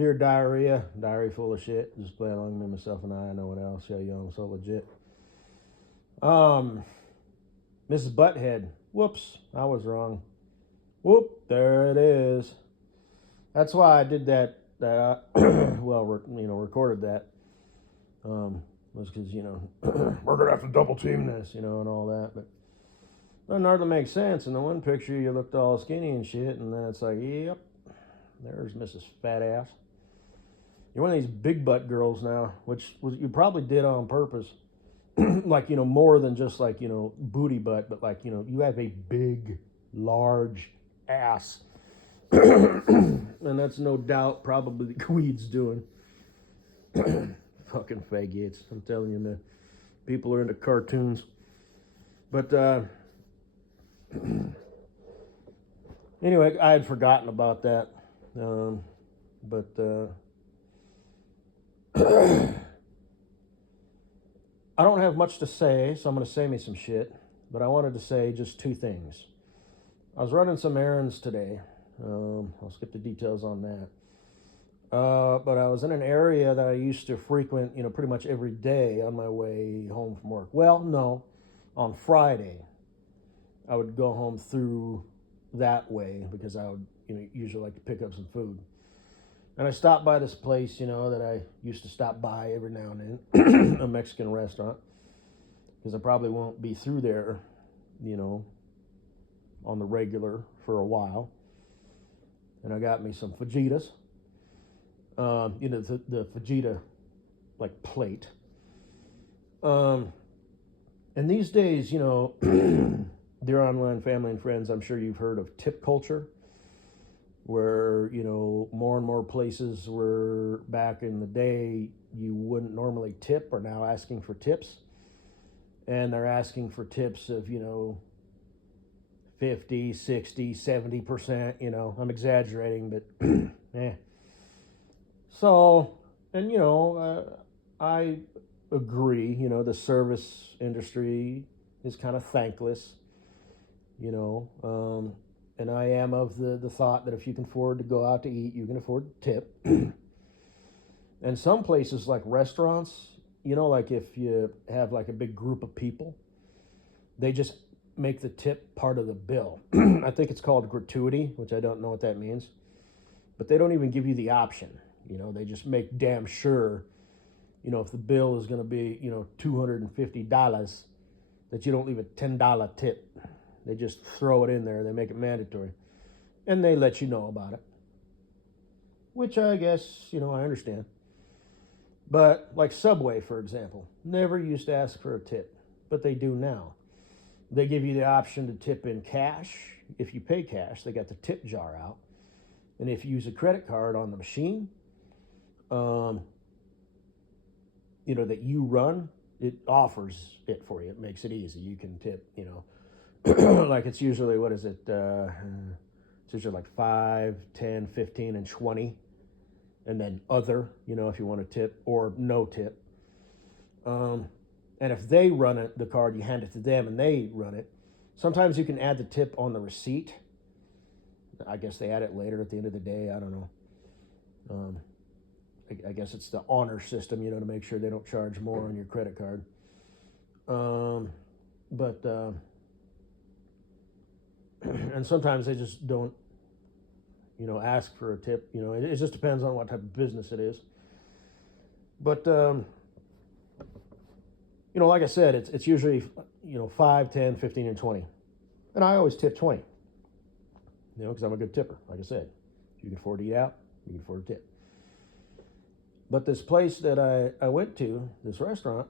Dear diarrhea, diary full of shit. Just play along with me, myself, and I know what else. Yeah, young, so legit. Um, Mrs. Butthead. Whoops, I was wrong. Whoop, there it is. That's why I did that. Recorded that. Was because we're gonna have to double team this, and all that. But doesn't hardly make sense. In the one picture, you looked all skinny and shit, and then it's like, yep, there's Mrs. Fat Ass. You're one of these big butt girls now, which you probably did on purpose. Like, more than just like, booty butt, but like, you have a big, large ass. And that's no doubt probably the Queen's doing. Fucking faggots. I'm telling you, man. People are into cartoons. But, anyway, I had forgotten about that. I don't have much to say, so I'm going to say me some shit. But I wanted to say just two things. I was running some errands today. I'll skip the details on that. But I was in an area that I used to frequent, pretty much every day on my way home from work. Well, no, on Friday, I would go home through that way because I would, usually like to pick up some food. And I stopped by this place, that I used to stop by every now and then, a Mexican restaurant, because I probably won't be through there, on the regular for a while. And I got me some fajitas, the fajita, like, plate. And these days, dear online family and friends, I'm sure you've heard of tip culture, where, more and more places where back in the day you wouldn't normally tip are now asking for tips. And they're asking for tips of, 50, 60, 70%, I'm exaggerating, but eh. So, and, I agree, the service industry is kind of thankless, and I am of the thought that if you can afford to go out to eat, you can afford to tip. And some places like restaurants, like if you have like a big group of people, they just make the tip part of the bill. I think it's called gratuity, which I don't know what that means. But they don't even give you the option. They just make damn sure, if the bill is going to be, $250, that you don't leave a $10 tip. They just throw it in there. They make it mandatory. And they let you know about it. Which I guess, I understand. But like Subway, for example, never used to ask for a tip. But they do now. They give you the option to tip in cash. If you pay cash, they got the tip jar out. And if you use a credit card on the machine, that you run, it offers it for you. It makes it easy. You can tip, like it's usually, what is it? It's usually like 5, 10, 15, and 20. And then other, if you want to tip, or no tip. And if they run it, the card, you hand it to them and they run it. Sometimes you can add the tip on the receipt. I guess they add it later at the end of the day. I don't know. I guess it's the honor system, to make sure they don't charge more on your credit card. And sometimes they just don't, ask for a tip. It just depends on what type of business it is. But, like I said, it's usually, 5, 10, 15, and 20. And I always tip 20, because I'm a good tipper. Like I said, if you can afford to eat out, you can afford to tip. But this place that I went to, this restaurant,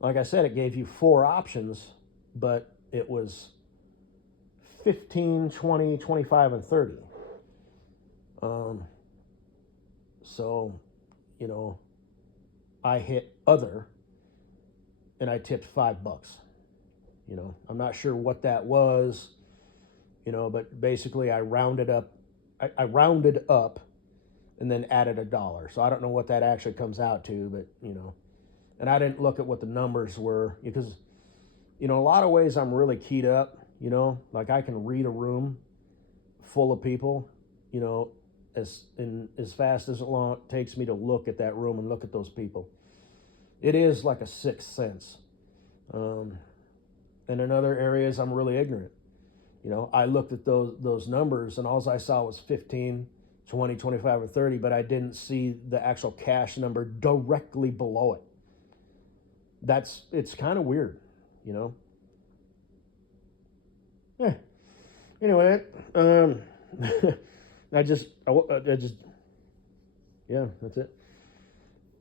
like I said, it gave you 4 options, but it was 15, 20, 25, and 30. So, I hit other, and I tipped $5. I'm not sure what that was, but basically I rounded up, and then added $1. So I don't know what that actually comes out to, but and I didn't look at what the numbers were because, a lot of ways I'm really keyed up, like I can read a room full of people, as fast as it takes me to look at that room and look at those people. It is like a sixth sense. Um, and in other areas, I'm really ignorant. I looked at those numbers, and all I saw was 15, 20, 25, or 30, but I didn't see the actual cash number directly below it. It's kind of weird, you know. Yeah. Anyway, I just, yeah, that's it.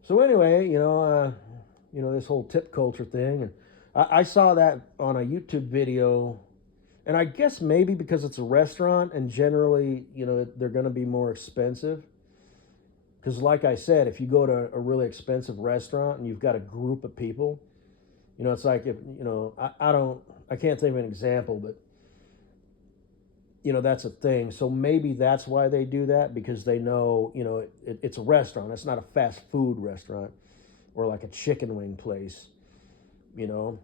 So anyway, this whole tip culture thing, and I saw that on a YouTube video, and I guess maybe because it's a restaurant, and generally, they're going to be more expensive. Because, like I said, if you go to a really expensive restaurant and you've got a group of people, it's like if I can't think of an example, but that's a thing. So maybe that's why they do that, because they know, it's a restaurant. It's not a fast food restaurant or like a chicken wing place, you know.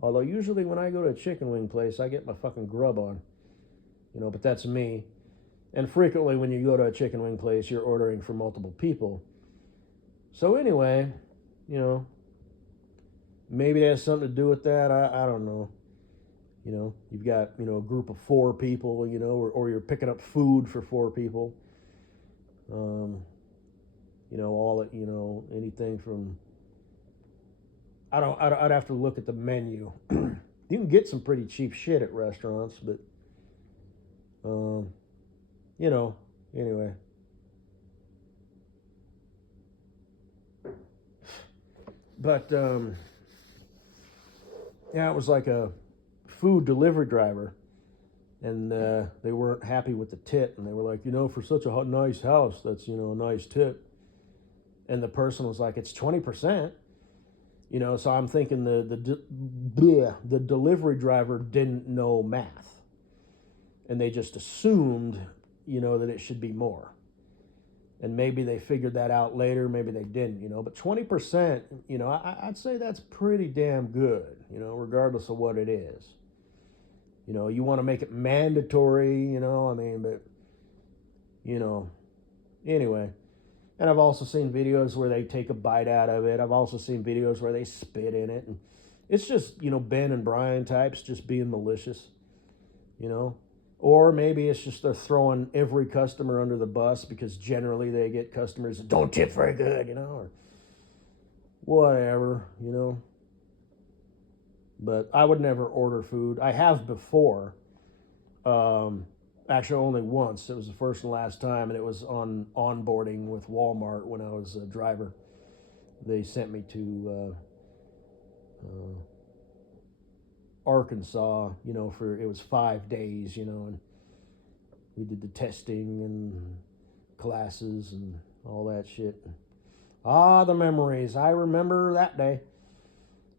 Although usually when I go to a chicken wing place, I get my fucking grub on, but that's me. And frequently when you go to a chicken wing place, you're ordering for multiple people. So anyway, maybe it has something to do with that. I don't know. You've got, a group of 4 people, or you're picking up food for 4 people. Anything from, I'd have to look at the menu. You can get some pretty cheap shit at restaurants, but, anyway. But, yeah, it was like a food delivery driver, and they weren't happy with the tip, and they were like, for such a nice house, that's, a nice tip. And the person was like, it's 20%. So I'm thinking the delivery driver didn't know math, and they just assumed, that it should be more. And maybe they figured that out later, maybe they didn't, But 20%, I'd say that's pretty damn good, regardless of what it is. You want to make it mandatory, but, anyway. And I've also seen videos where they take a bite out of it. I've also seen videos where they spit in it. And it's just, Ben and Brian types just being malicious, Or maybe it's just they're throwing every customer under the bus, because generally they get customers that don't tip very good, or whatever, But I would never order food. I have before. Actually, only once. It was the first and last time, and it was on onboarding with Walmart when I was a driver. They sent me to Arkansas, it was 5 days, and we did the testing and classes and all that shit. The memories. I remember that day.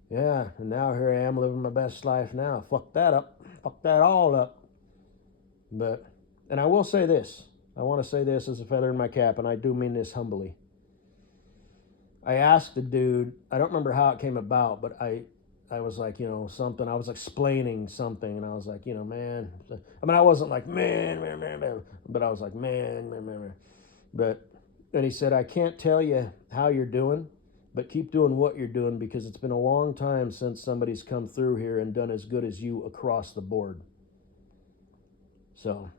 Yeah, and now here I am living my best life now. Fuck that up. Fuck that all up. But, and I will say this. I want to say this as a feather in my cap, and I do mean this humbly. I asked the dude, I don't remember how it came about, but I was like, something, I was explaining something, and I was like, man. I mean, I wasn't like, man, but I was like, man. But, and he said, I can't tell you how you're doing, but keep doing what you're doing, because it's been a long time since somebody's come through here and done as good as you across the board. So,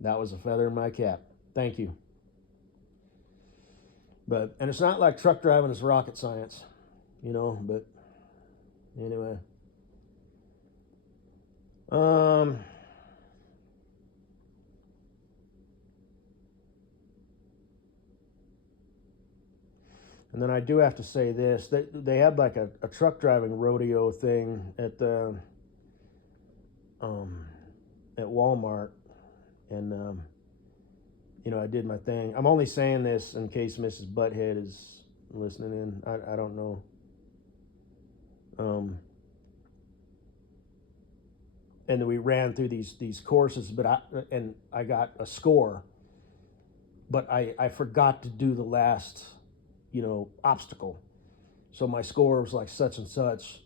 that was a feather in my cap. Thank you. But, and it's not like truck driving is rocket science, but anyway. And then I do have to say this. They had like a truck driving rodeo thing at the at Walmart, and I did my thing. I'm only saying this in case Mrs. Butthead is listening in. I don't know. And then we ran through these courses, but I got a score, but I forgot to do the last, obstacle. So my score was like such and such,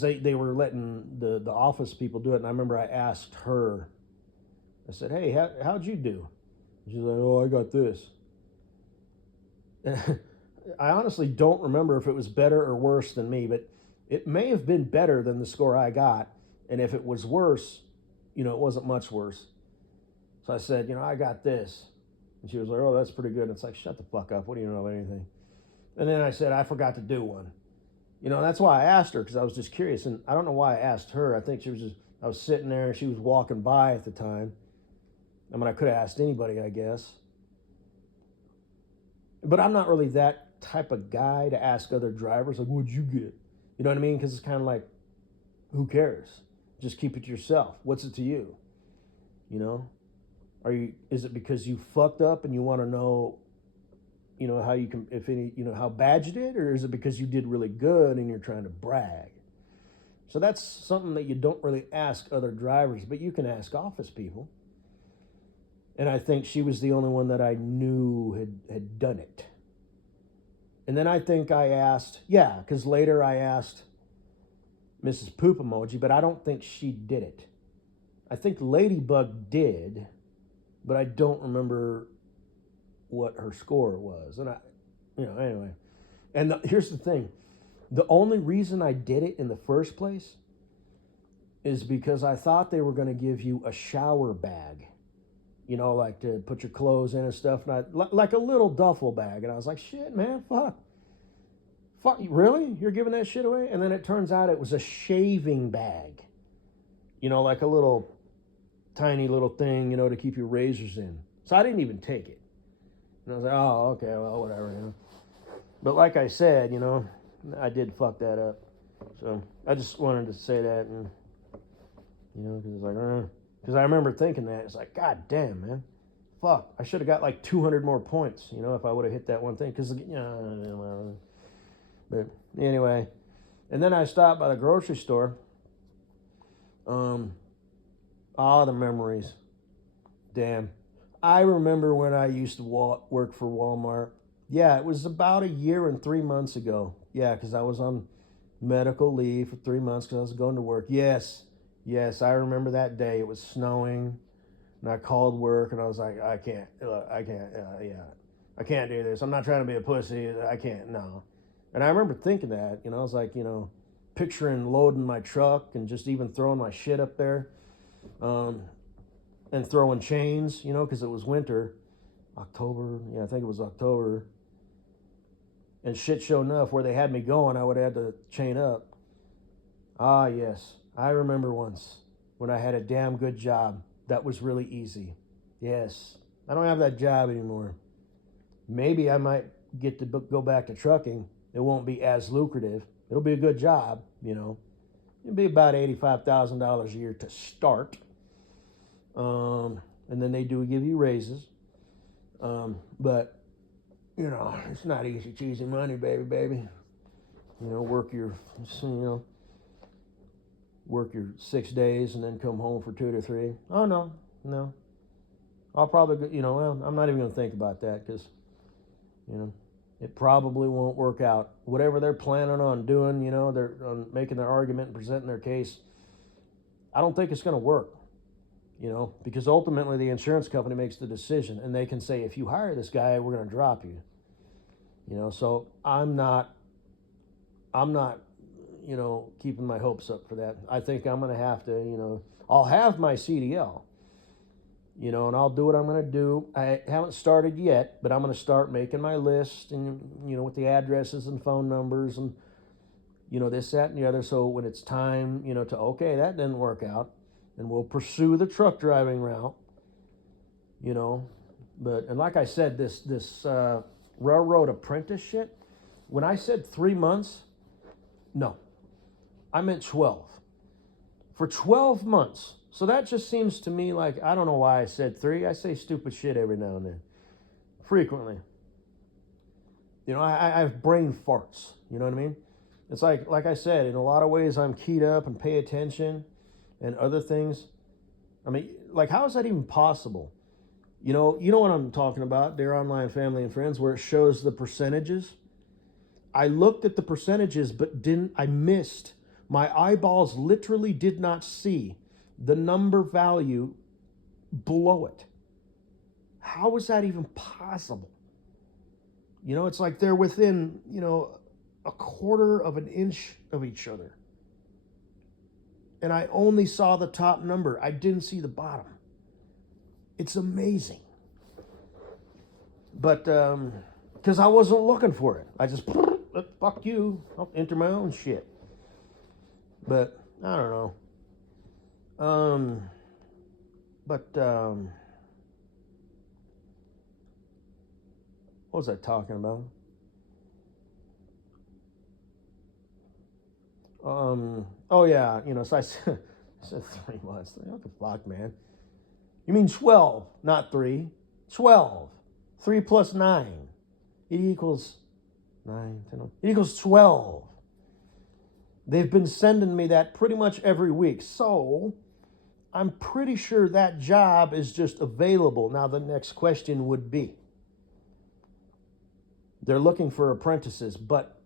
because they were letting the office people do it. And I remember I asked her, I said, hey, how'd you do? She's like, oh, I got this. And I honestly don't remember if it was better or worse than me, but it may have been better than the score I got. And if it was worse, it wasn't much worse. So I said, I got this. And she was like, oh, that's pretty good. And it's like, shut the fuck up. What do you know about anything? And then I said, I forgot to do one. That's why I asked her, because I was just curious. And I don't know why I asked her. I think I was sitting there and she was walking by at the time. I mean, I could have asked anybody, I guess. But I'm not really that type of guy to ask other drivers, like, what'd you get? You know what I mean? Because it's kind of like, who cares? Just keep it to yourself. What's it to you? Is it because you fucked up and you want to know, how you can, if any, how bad you did? Or is it because you did really good and you're trying to brag? So that's something that you don't really ask other drivers, but you can ask office people. And I think she was the only one that I knew had done it. And then I think I asked, because later I asked Mrs. Poop Emoji, but I don't think she did it. I think Ladybug did, but I don't remember what her score was. And anyway. And here's the thing. The only reason I did it in the first place is because I thought they were going to give you a shower bag. Like to put your clothes in and stuff, like a little duffel bag. And I was like, shit, man, fuck, really? You're giving that shit away? And then it turns out it was a shaving bag, like a little tiny little thing, to keep your razors in. So I didn't even take it. And I was like, oh, okay, well, whatever, But like I said, I did fuck that up. So I just wanted to say that, and, because it's like, because I remember thinking that. It's like, God damn, man. Fuck. I should have got like 200 more points, if I would have hit that one thing. Because, but anyway. And then I stopped by the grocery store. The memories. Damn. I remember when I used to work for Walmart. Yeah, it was about a year and 3 months ago. Yeah, because I was on medical leave for 3 months because I was going to work. Yes, I remember that day. It was snowing, and I called work, and I was like, I can't do this. I'm not trying to be a pussy. I can't, no. And I remember thinking that, I was like, picturing loading my truck and just even throwing my shit up there, and throwing chains, because it was winter, October. Yeah, I think it was October. And shit, sure enough, where they had me going, I would have had to chain up. Ah, yes. I remember once when I had a damn good job that was really easy. Yes, I don't have that job anymore. Maybe I might get to go back to trucking. It won't be as lucrative. It'll be a good job, It'll be about $85,000 a year to start. And then they do give you raises. But, it's not easy cheesy money, baby. Work your 6 days and then come home for 2 to 3. Oh, no. I'll probably, I'm not even going to think about that because, it probably won't work out. Whatever they're planning on doing, they're on making their argument and presenting their case, I don't think it's going to work, because ultimately the insurance company makes the decision and they can say, if you hire this guy, we're going to drop you, so I'm not, keeping my hopes up for that. I think I'm going to have to, I'll have my CDL, and I'll do what I'm going to do. I haven't started yet, but I'm going to start making my list and, with the addresses and phone numbers and, this, that, and the other. So when it's time, okay, that didn't work out, and we'll pursue the truck driving route, but, and like I said, this railroad apprentice shit, when I said 3 months, no, I meant 12. For 12 months. So that just seems to me like, I don't know why I said 3. I say stupid shit every now and then. Frequently. I have brain farts. You know what I mean? It's like I said, in a lot of ways I'm keyed up and pay attention and other things. I mean, like, how is that even possible? You know what I'm talking about, Dear Online Family and Friends, where it shows the percentages. I looked at the percentages, but I missed My eyeballs literally did not see the number value below it. How is that even possible? You know, it's like they're within, you know, a quarter of an inch of each other. And I only saw the top number. I didn't see the bottom. It's amazing. But, because I wasn't looking for it. I just, fuck you. I'll enter my own shit. But, I don't know. What was I talking about? Oh yeah, you know, so I said 3 months. What the fuck, man? You mean 12, not 3. 12. 3 plus 9. It equals 9, 10, it equals 12. They've been sending me that pretty much every week. So I'm pretty sure that job is just available. Now the next question would be, they're looking for apprentices, but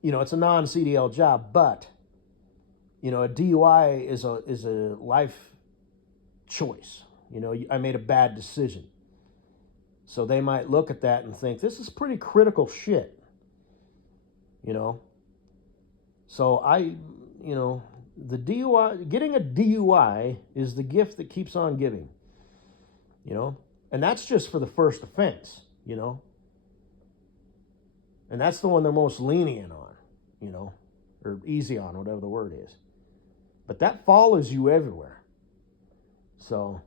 you know, it's a non-CDL job, but you know, a DUI is a life choice. You know, I made a bad decision. So they might look at that and think, this is pretty critical shit. You know? So you know, the DUI, getting a DUI is the gift that keeps on giving. You know? And that's just for the first offense, you know? And that's the one they're most lenient on, you know? Or easy on, whatever the word is. But that follows you everywhere. So,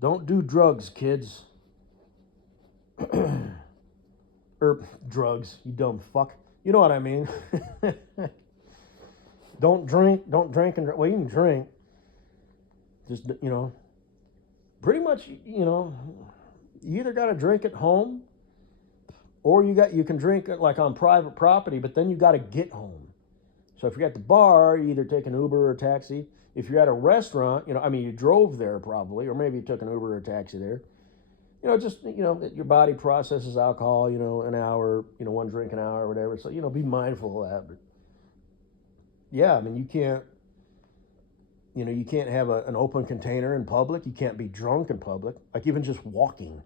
don't do drugs, kids. Or drugs, you dumb fuck. You know what I mean. Don't drink and well, you can drink. Just, you know, pretty much, you know, you either got to drink at home or you can drink like on private property, but then you got to get home. So if you're at the bar, you either take an Uber or a taxi. If you're at a restaurant, you know, I mean, you drove there probably, or maybe you took an Uber or a taxi there. You know, just, you know, your body processes alcohol, you know, an hour, you know, 1 drink an hour or whatever. So, you know, be mindful of that. But yeah, I mean, you can't have an open container in public. You can't be drunk in public, like even just walking.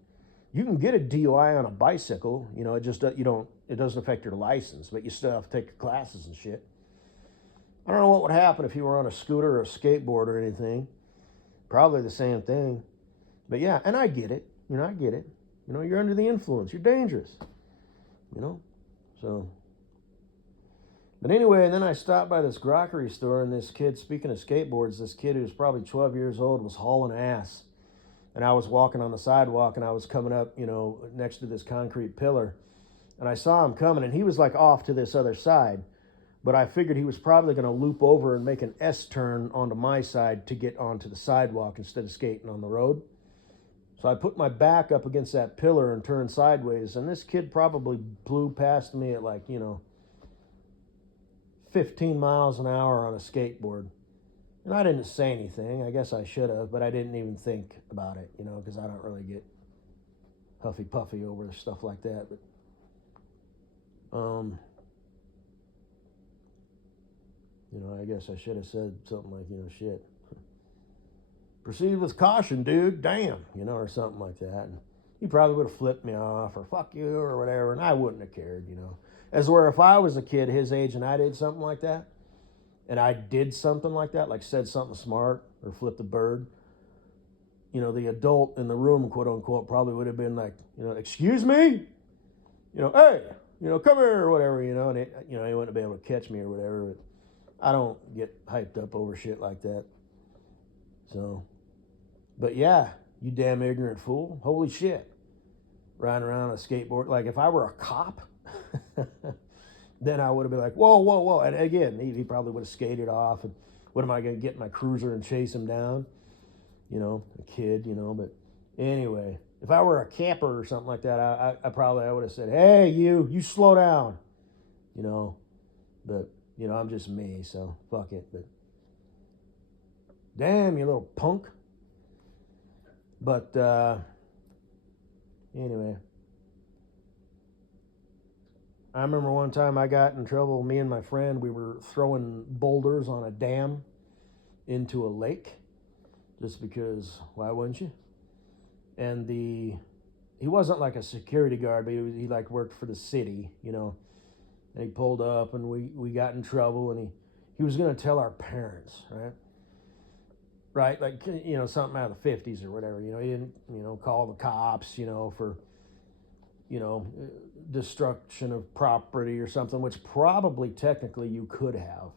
You can get a DUI on a bicycle, you know, it doesn't affect your license, but you still have to take your classes and shit. I don't know what would happen if you were on a scooter or a skateboard or anything. Probably the same thing. But yeah, and I get it. You know, I get it. You know, you're under the influence. You're dangerous. You know? So. But anyway, and then I stopped by this grocery store, and this kid, speaking of skateboards, this kid who was probably 12 years old was hauling ass. And I was walking on the sidewalk, and I was coming up, you know, next to this concrete pillar. And I saw him coming, and he was like off to this other side. But I figured he was probably going to loop over and make an S-turn onto my side to get onto the sidewalk instead of skating on the road. So I put my back up against that pillar and turned sideways, and this kid probably blew past me at like, you know, 15 miles an hour on a skateboard. And I didn't say anything. I guess I should have, but I didn't even think about it, you know, because I don't really get huffy-puffy over stuff like that. But, you know, I guess I should have said something like, you know, shit. Proceed with caution, dude. Damn, you know, or something like that. And he probably would have flipped me off or fuck you or whatever, and I wouldn't have cared, you know. As where if I was a kid his age and I did something like that, and I did something like that, like said something smart or flipped a bird, you know, the adult in the room, quote unquote, probably would have been like, you know, excuse me? You know, hey, you know, come here or whatever, you know, and it, you know, he wouldn't be able to catch me or whatever. But I don't get hyped up over shit like that. So, but yeah, you damn ignorant fool. Holy shit. Riding around on a skateboard. Like if I were a cop, then I would have been like, whoa, whoa, whoa. And again, he probably would have skated off. And what am I going to get in my cruiser and chase him down? You know, a kid, you know. But anyway, if I were a camper or something like that, I would have said, hey, you slow down. You know, but, you know, I'm just me, so fuck it. But damn, you little punk. But anyway, I remember one time I got in trouble. Me and my friend, we were throwing boulders on a dam into a lake, just because. Why wouldn't you? And he wasn't like a security guard, but he like worked for the city, you know. And he pulled up, and we got in trouble, and he was gonna tell our parents, right? Right, like, you know, something out of the 50s or whatever. You know, he didn't, you know, call the cops, you know, for, you know, destruction of property or something, which probably technically you could have.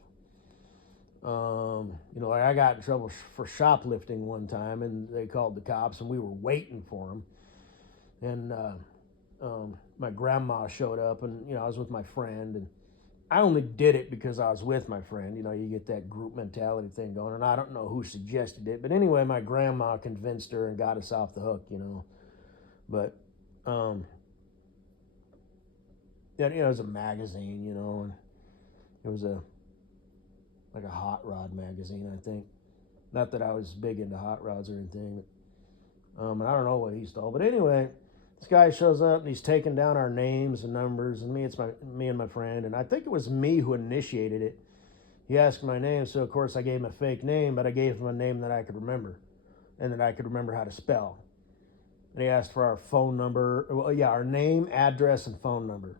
You know, like I got in trouble for shoplifting one time, and they called the cops, and we were waiting for them. And my grandma showed up, and you know, I was with my friend, and I only did it because I was with my friend. You know, you get that group mentality thing going, and I don't know who suggested it, but anyway, my grandma convinced her and got us off the hook. You know, but yeah, you know, it was a magazine. You know, and it was a like a hot rod magazine, I think. Not that I was big into hot rods or anything, but, and I don't know what he stole. But anyway, this guy shows up and he's taking down our names and numbers, and me and my friend, and I think it was me who initiated it. He asked my name, so of course I gave him a fake name, but I gave him a name that I could remember, and that I could remember how to spell. And he asked for our phone number, well, yeah, our name, address, and phone number.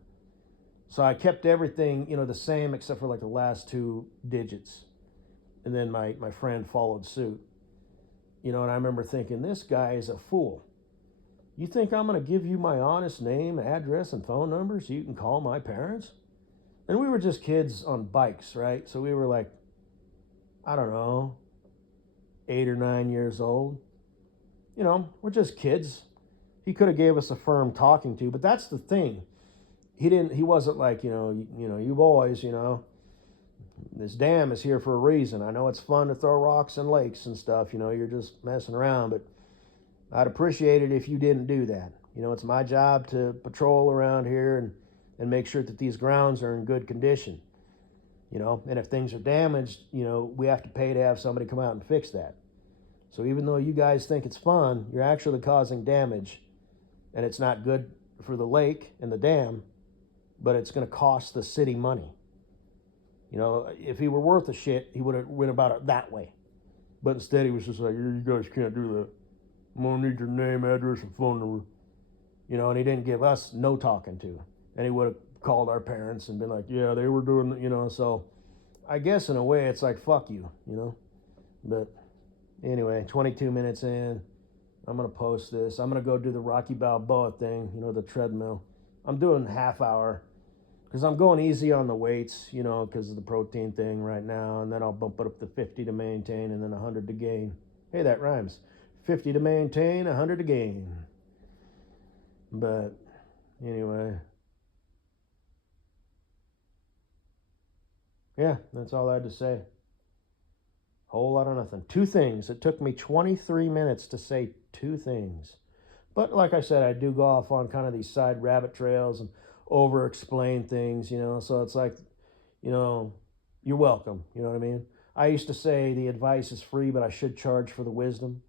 So I kept everything, you know, the same except for like the last two digits. And then my friend followed suit. You know, and I remember thinking, this guy is a fool. You think I'm going to give you my honest name, address, and phone number so you can call my parents? And we were just kids on bikes, right? So we were like, I don't know, 8 or 9 years old. You know, we're just kids. He could have gave us a firm talking to, but that's the thing. He wasn't like, you boys, you know, this dam is here for a reason. I know it's fun to throw rocks in lakes and stuff, you know, you're just messing around, but I'd appreciate it if you didn't do that. You know, it's my job to patrol around here and make sure that these grounds are in good condition. You know, and if things are damaged, you know, we have to pay to have somebody come out and fix that. So even though you guys think it's fun, you're actually causing damage, and it's not good for the lake and the dam, but it's going to cost the city money. You know, if he were worth a shit, he would have went about it that way. But instead, he was just like, you guys can't do that. I'm going to need your name, address, and phone number. You know, and he didn't give us no talking to. And he would have called our parents and been like, yeah, they were doing, you know. So I guess in a way, it's like, fuck you, you know. But anyway, 22 minutes in, I'm going to post this. I'm going to go do the Rocky Balboa thing, you know, the treadmill. I'm doing half hour because I'm going easy on the weights, you know, because of the protein thing right now. And then I'll bump it up to 50 to maintain and then 100 to gain. Hey, that rhymes. 50 to maintain, 100 to gain. But anyway, yeah, that's all I had to say. Whole lot of nothing. Two things. It took me 23 minutes to say two things. But like I said, I do go off on kind of these side rabbit trails and over explain things, you know. So it's like, you know, you're welcome. You know what I mean? I used to say the advice is free, but I should charge for the wisdom.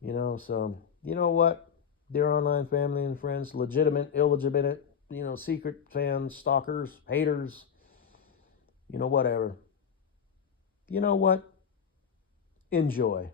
You know, so you know what? Dear online family and friends, legitimate, illegitimate, you know, secret fans, stalkers, haters, you know, whatever. You know what? Enjoy.